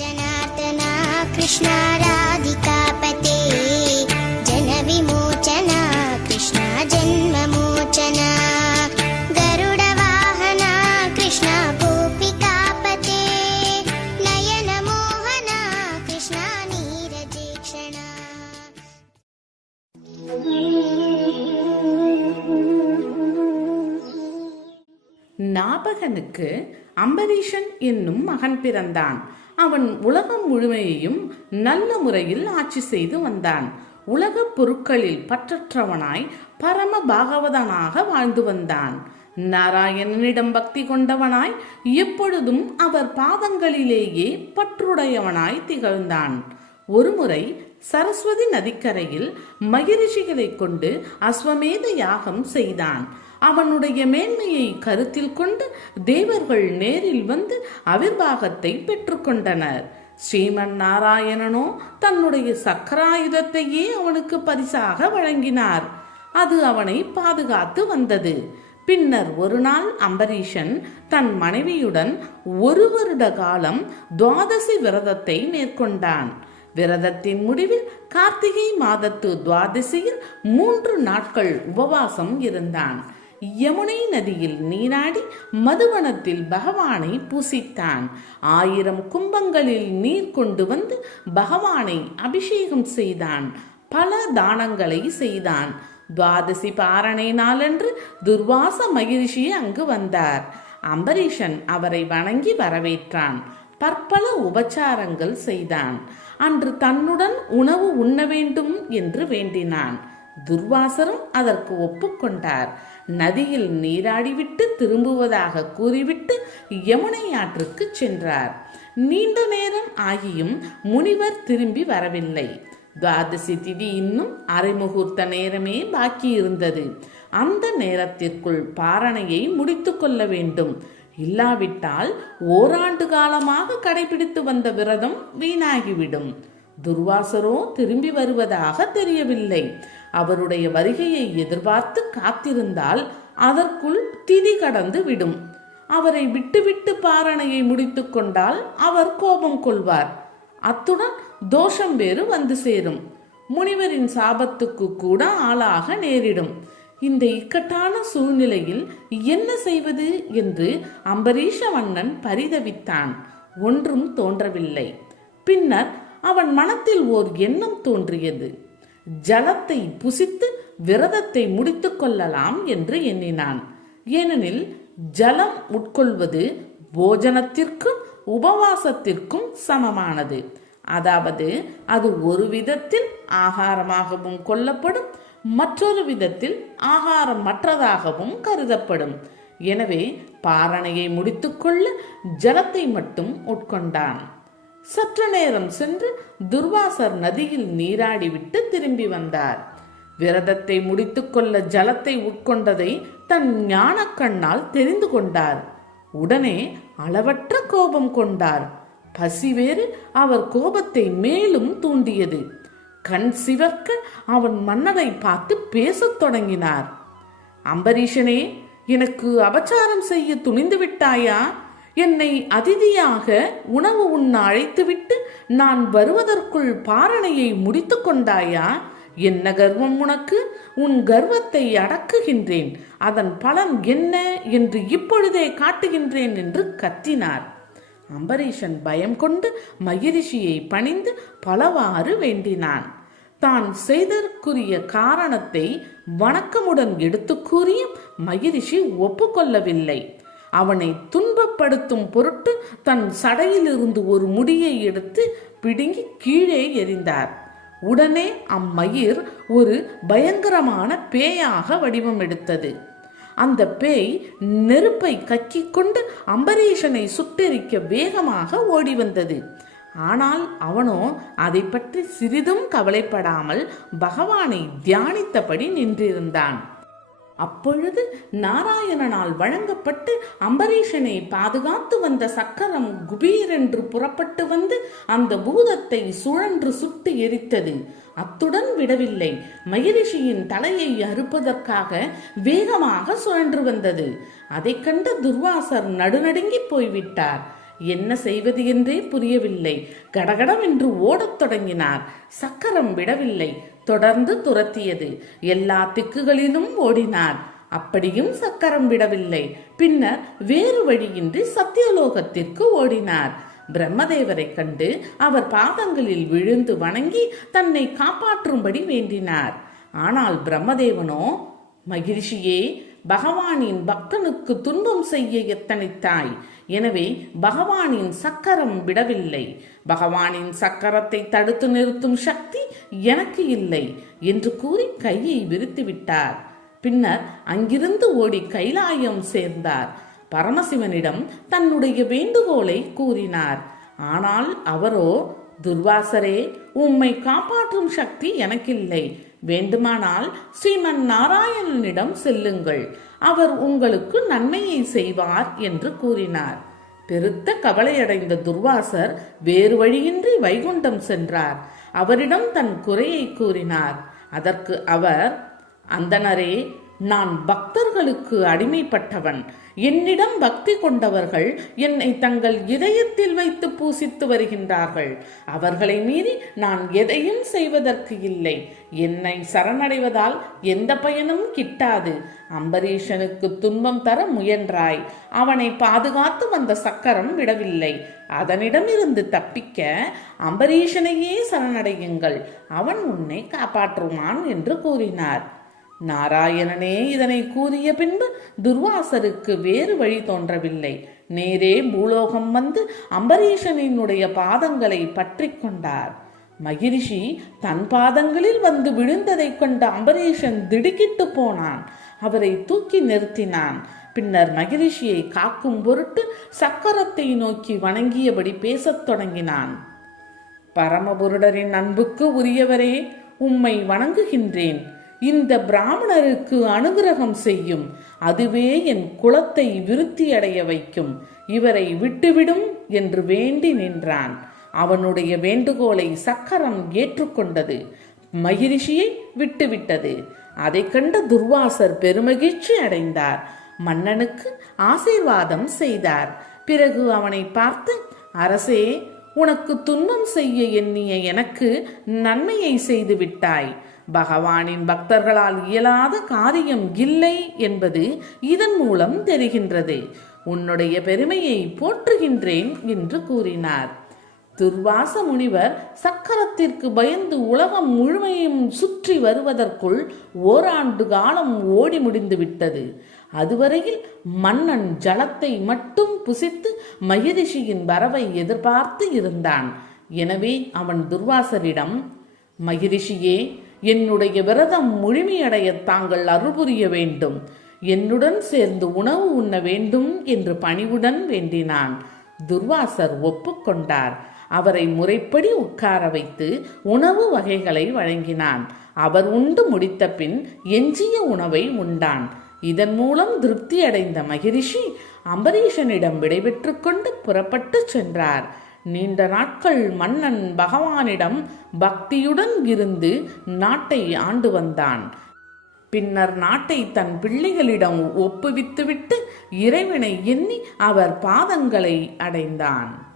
जनार्दना कृष्णा राधिकापते जनविमोचना कृष्णा जन्ममोचना गरुडवाहना कृष्णा गोपिकापते नयनमोहना कृष्णा नीरजेक्षणा நாபகனுக்கு அம்பரீஷன் என்னும் மகன் பிறந்தான் அவன் உலகம் முழுமையையும் நல்ல முறையில் ஆட்சி செய்து வந்தான். உலகப் பொருட்களில் பற்றற்றவனாய் பரம பாகவதனாக வாழ்ந்து வந்தான். நாராயணனிடம் பக்தி கொண்டவனாய் எப்பொழுதும் அவர் பாதங்களிலேயே பற்றுடையவனாய் திகழ்ந்தான். ஒருமுறை சரஸ்வதி நதிக்கரையில் மகிரிஷிகளைக் கொண்டு அஸ்வமேத யாகம் செய்தான். அவனுடைய மேன்மையை கருத்தில் கொண்டு தேவர்கள் நேரில் வந்து அவிர்வாகத்தை பெற்றுக்கொண்டனர். ஸ்ரீமன் நாராயணனோ தன்னுடைய சக்கராயுதத்தையே அவனுக்கு பரிசாக வழங்கினார். அது அவனை பாதுகாத்து வந்தது. பின்னர் ஒரு நாள் அம்பரீஷன் தன் மனைவியுடன் ஒரு வருட காலம் துவாதசி விரதத்தை மேற்கொண்டான். விரதத்தின் முடிவில் கார்த்திகை மாதத்து துவாதசியில் மூன்று நாட்கள் உபவாசம் இருந்தான். யமுனை நதியில் நீராடி மதுவனத்தில் பகவானை பூசித்தான். ஆயிரம் கும்பங்களில் நீர் கொண்டு வந்து பகவானை அபிஷேகம் செய்தான். பல தானங்களை செய்தான். துவாதசி பாரணை நாளன்று துர்வாச மகிழ்ச்சி அங்கு வந்தார். அம்பரீஷன் அவரை வணங்கி வரவேற்றான். பற்பல உபச்சாரங்கள் செய்தான். அன்று தன்னுடன் உணவு உண்ண வேண்டும் என்று வேண்டினான். துர்வாசரும் அதற்கு ஒப்புக்கொண்டார். நதியில் நீராடிவிட்டு திரும்புவதாக கூறிவிட்டு யமுனை ஆற்றுக்கு சென்றார். நீண்ட நேரம் ஆகியும் முனிவர் திரும்பி வரவில்லை. துவாதசி திதி இன்னும் அரைமுகூர்த்த நேரமே பாக்கி இருந்தது அந்த நேரத்திற்குள் பாரணையை முடித்து கொள்ள வேண்டும். இல்லாவிட்டால் ஓராண்டு காலமாக கடைபிடித்து வந்த விரதம் வீணாகிவிடும். துர்வாசரோ திரும்பி வருவதாக தெரியவில்லை. அவருடைய வருகையை எதிர்பார்த்து காத்திருந்தால் அதற்குள் திதி கடந்து விடும். அவரை விட்டுவிட்டு பாரணையை முடித்துக் கொண்டால் அவர் கோபம் கொள்வார். அத்துடன் தோஷம் வேறு வந்து சேரும். முனிவரின் சாபத்துக்கு கூட ஆளாக நேரிடும். இந்த இக்கட்டான சூழ்நிலையில் என்ன செய்வது என்று அம்பரீஷ மன்னன் பரிதவித்தான். ஒன்றும் தோன்றவில்லை. பின்னர் அவன் மனத்தில் ஓர் எண்ணம் தோன்றியது. ஜலத்தை புசித்து விரதத்தை முடித்து கொள்ளலாம் என்று எண்ணினான். ஏனெனில் ஜலம் உட்கொள்வது போஜனத்திற்கும் உபவாசத்திற்கும் சமமானது. அதாவது அது ஒரு விதத்தில் ஆகாரமாகவும் கொள்ளப்படும் மற்றொரு விதத்தில் ஆகாரமற்றதாகவும் கருதப்படும். எனவே பாரணையை முடித்துக்கொள்ள ஜலத்தை மட்டும் உட்கொண்டான். சற்று நேரம் சென்று துர்வாசர் நதியில் நீராடிவிட்டு திரும்பி வந்தார். விரதத்தை முடித்துக்கொள்ள ஜலத்தை உட்கொண்டதை தன் ஞானக்கண்ணால் தெரிந்து கொண்டார். உடனே அளவற்ற கோபம் கொண்டார். பசி வேறு அவர் கோபத்தை மேலும் தூண்டியது. கண் சிவக்க அவன் மன்னரை பார்த்து பேசத் தொடங்கினார். அம்பரீஷனே எனக்கு அபச்சாரம் செய்ய துணிந்து விட்டாயா? என்னை அதிதியாக உணவு உண்ண அழைத்துவிட்டு நான் வருவதற்குள் பாரணையை முடித்து கொண்டாயா? என்ன கர்வம் உனக்கு உன் கர்வத்தை அடக்குகின்றேன். அதன் பலன் என்ன என்று இப்பொழுதே காட்டுகின்றேன் என்று கத்தினார். அம்பரீஷன் பயம் கொண்டு மகிரிஷியை பணிந்து பலவாறு வேண்டினான். தான் செய்தற்குரிய காரணத்தை வணக்கமுடன் எடுத்து கூறியும் மகிரிஷி ஒப்புக்கொள்ளவில்லை. அவனை துன்பப்படுத்தும் பொருட்டு தன் சடையிலிருந்து ஒரு முடியை எடுத்து பிடுங்கி கீழே எறிந்தார். உடனே அம்மயிர் ஒரு பயங்கரமான பேயாக வடிவம் எடுத்தது. அந்த பேய் நெருப்பை கக்கிக் கொண்டு அம்பரீஷனை சுட்டெரிக்க வேகமாக ஓடி வந்தது. ஆனால் அவனோ அதை பற்றி சிறிதும் கவலைப்படாமல் பகவானை தியானித்தபடி நின்றிருந்தான். அப்பொழுது நாராயணனால் வழங்கப்பட்டு அம்பரீஷனை பாதுகாத்து வந்த சக்கரம் குபீரென்று புறப்பட்டு வந்து அந்த பூதத்தை சுழன்று சுட்டு எரித்தது. அத்துடன் விடவில்லை. மகிரிஷியின் தலையை அறுப்பதற்காக வேகமாக சுழன்று வந்தது. அதைக் கண்ட துர்வாசர் நடுநடுங்கி போய்விட்டார். என்ன செய்வது என்றே புரியவில்லை. கடகடவென்று ஓடத் தொடங்கினார். சக்கரம் விடவில்லை. தொடர்ந்து துரத்தியது. எல்லா திக்குகளிலும் ஓடினார். அப்படியும் சக்கரம் விடவில்லை. பின்னர் வேறு வழியின்றி சத்தியலோகத்திற்கு ஓடினார். பிரம்மதேவரை கண்டு அவர் பாதங்களில் விழுந்து வணங்கி தன்னை காப்பாற்றும்படி வேண்டினார். ஆனால் பிரம்மதேவனோ மகிழ்ச்சியே பகவானின் பக்தனுக்கு துன்பம் செய்ய எத்தனைத்தாய்? எனவே பகவானின் சக்கரம் விடவில்லை. பகவானின் சக்கரத்தை தடுத்து நிறுத்தும் சக்தி எனக்கு இல்லை என்று கூறி கையை விரித்து விட்டார். பின்னர் அங்கிருந்து ஓடி கைலாயம் சேர்ந்தார். பரமசிவனிடம் தன்னுடைய வேண்டுகோளை கூறினார். ஆனால் அவரோ துர்வாசரே உம்மை காப்பாற்றும் சக்தி எனக்கில்லை. வேண்டுமானால் ஸ்ரீமன் நாராயணனிடம் செல்லுங்கள். அவர் உங்களுக்கு நன்மையை செய்வார் என்று கூறினார். பெருத்த கவலையடைந்த துர்வாசர் வேறு வழியின்றி வைகுண்டம் சென்றார். அவரிடம் தன் குறையை கூறினார். அதற்கு அவர் அந்தணரே நான் பக்தர்களுக்கு அடிமைப்பட்டவன். என்னிடம் பக்தி கொண்டவர்கள் என்னை தங்கள் இதயத்தில் வைத்து பூசித்து வருகின்றார்கள். அவர்களை மீறி நான் எதையும் செய்வதற்கு இல்லை. என்னை சரணடைவதால் எந்த பயனும் கிட்டாது. அம்பரீஷனுக்கு துன்பம் தர முயன்றாய். அவனை பாதுகாத்து வந்த சக்கரம் விடவில்லை. அதனிடமிருந்து தப்பிக்க அம்பரீஷனையே சரணடையுங்கள். அவன் உன்னை காப்பாற்றுவான் என்று கூறினார். நாராயணனே இதனை கூறிய பின்பு துர்வாசருக்கு வேறு வழி தோன்றவில்லை. நேரே பூலோகம் வந்து அம்பரீஷனினுடைய பாதங்களை பற்றி கொண்டார். மகிரிஷி தன் பாதங்களில் வந்து விழுந்ததைக் கொண்ட அம்பரீஷன் திடுக்கிட்டு போனான். அவரை தூக்கி நிறுத்தினான். பின்னர் மகிரிஷியை காக்கும் பொருட்டு சக்கரத்தை நோக்கி வணங்கியபடி பேசத் தொடங்கினான். பரமபுருடரின் அன்புக்கு உரியவரே உம்மை வணங்குகின்றேன். இந்த பிராமணருக்கு அனுகிரகம் செய்யும். அதுவே என் குலத்தை விருத்தியடைய வைக்கும். இவரை விட்டுவிடும் என்று வேண்டி நின்றான். அவனுடைய வேண்டுகோளை சக்கரம் ஏற்றுக்கொண்டது. மகிரிஷியை விட்டுவிட்டது. அதை கண்ட துர்வாசர் பெருமகிழ்ச்சி அடைந்தார். மன்னனுக்கு ஆசீர்வாதம் செய்தார். பிறகு அவனை பார்த்து அரசே உனக்கு துன்பம் செய்ய எண்ணிய எனக்கு நன்மையை செய்து விட்டாய் பகவானின் பக்தர்களால் இயலாத காரியம் இல்லை என்பது இதன் மூலம் தெரிகின்றது. உன்னுடைய பெருமையை போற்றுகின்றேன் என்று கூறினார். துர்வாச முனிவர் சக்கரத்திற்கு பயந்து உலகம் முழுமையும் சுற்றி வருவதற்குள் ஓராண்டு காலம் ஓடி முடிந்து விட்டது. அதுவரையில் மன்னன் ஜலத்தை மட்டும் புசித்து மகிரிஷியின் வரவை எதிர்பார்த்து இருந்தான். எனவே அவன் துர்வாசரிடம் மகிரிஷியே என்னுடைய விரதம் முழுமையடைய தாங்கள் அருள் புரிய வேண்டும். என்னுடன் சேர்ந்து உணவு உண்ண வேண்டும் என்று பணிவுடன் வேண்டினான். துர்வாசர் ஒப்புக்கொண்டார் அவரை முறைப்படி உட்கார வைத்து உணவு வகைகளை வழங்கினான். அவர் உண்டு முடித்த பின் எஞ்சிய உணவை உண்டான். இதன் மூலம் திருப்தி அடைந்த மகிரிஷி அம்பரீஷனிடம் விடைபெற்று கொண்டு புறப்பட்டு சென்றார். நீண்ட நாட்கள் மன்னன் பகவானிடம் பக்தியுடன் இருந்து நாட்டை ஆண்டு வந்தான். பின்னர் நாட்டை தன் பிள்ளைகளிடம் ஒப்புவித்துவிட்டு இறைவனை எண்ணி அவர் பாதங்களை அடைந்தான்.